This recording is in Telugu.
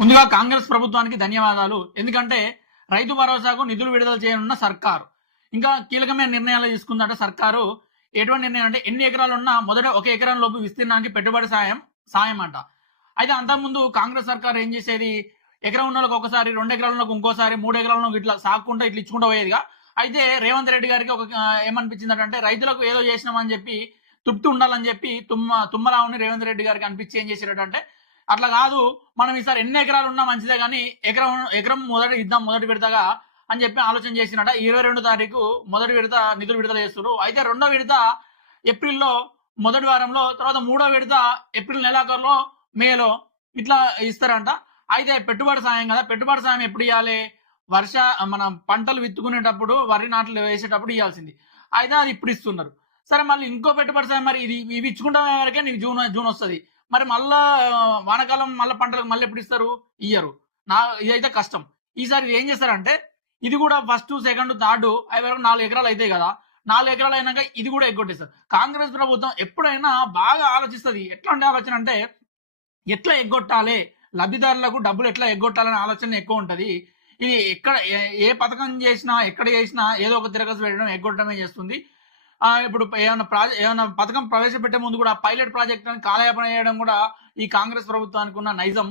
ముందుగా కాంగ్రెస్ ప్రభుత్వానికి ధన్యవాదాలు. ఎందుకంటే రైతు భరోసాకు నిధులు విడుదల చేయనున్న సర్కారు. ఇంకా కీలకమైన నిర్ణయాలు తీసుకుందట సర్కారు. ఎటువంటి నిర్ణయం అంటే ఎన్ని ఎకరాలున్నా మొదట 1 ఎకరం లోపు విస్తీర్ణానికి పెట్టుబడి సాయం అంట. అయితే అంతకుముందు కాంగ్రెస్ సర్కారు ఏం చేసేది, ఎకరం ఉన్నోళ్ళకి ఒకసారి, 2 ఎకరాలకు ఇంకోసారి, 3 ఎకరాలకు ఇట్లా సాక్కుంటా ఇట్లా ఇచ్చుకుంటూ పోయేదిగా. అయితే రేవంత్ రెడ్డి గారికి ఏమనిపించిందంటే రైతులకు ఏదో చేసినామని చెప్పి తృప్తి ఉండాలని చెప్పి తుమ్మరావుని రేవంత్ రెడ్డి గారికి అనిపించి ఏం చేశారంటే, అట్లా కాదు, మనం ఈసారి ఎన్ని ఎకరాలు ఉన్నా మంచిదే కానీ ఎకరం మొదటి విడతగా అని చెప్పి ఆలోచన చేసినట. 22 తారీఖు మొదటి విడత నిధులు విడుదల చేస్తున్నారు. అయితే రెండో విడత ఏప్రిల్లో మొదటి వారంలో, తర్వాత మూడో విడత ఏప్రిల్ నెలాఖరులో, మేలో ఇట్లా ఇస్తారంట. అయితే పెట్టుబడి సాయం కదా, పెట్టుబడి సాయం ఎప్పుడు ఇవ్వాలి, మన పంటలు విత్తుకునేటప్పుడు, వరి నాట్లు వేసేటప్పుడు ఇవ్వాల్సింది. అయితే అది ఇప్పుడు ఇస్తున్నారు. సరే, మళ్ళీ ఇంకో పెట్టుబడి సాయం మరి ఇవి ఇచ్చుకుంటే వరకే నీకు జూన్ వస్తుంది. మరి మళ్ళా వానాకాలం మళ్ళీ పంటలకు మళ్ళీ ఎప్పుడు ఇస్తారు, ఇయ్యరు. ఇదైతే కష్టం. ఈసారి ఏం చేస్తారంటే ఇది కూడా ఫస్ట్, సెకండ్, థర్డ్ అవి వరకు 4 ఎకరాలు అవుతాయి కదా, 4 ఎకరాలు అయినాక ఇది కూడా ఎగ్గొట్టేస్తారు. కాంగ్రెస్ ప్రభుత్వం ఎప్పుడైనా బాగా ఆలోచిస్తుంది. ఎట్లాంటి ఆలోచన అంటే ఎట్లా ఎగ్గొట్టాలి, లబ్ధిదారులకు డబ్బులు ఎట్లా ఎగ్గొట్టాలనే ఆలోచన ఎక్కువ ఉంటుంది. ఇది ఎక్కడ ఏ పథకం చేసినా, ఎక్కడ చేసినా ఏదో ఒక తిరగసు పెట్టడం, ఎగ్గొట్టడమే చేస్తుంది. ఇప్పుడు ఏమైనా పథకం ప్రవేశపెట్టే ముందు కూడా పైలట్ ప్రాజెక్ట్ అని కాలయాపన చేయడం కూడా ఈ కాంగ్రెస్ ప్రభుత్వానికి ఉన్న నైజం.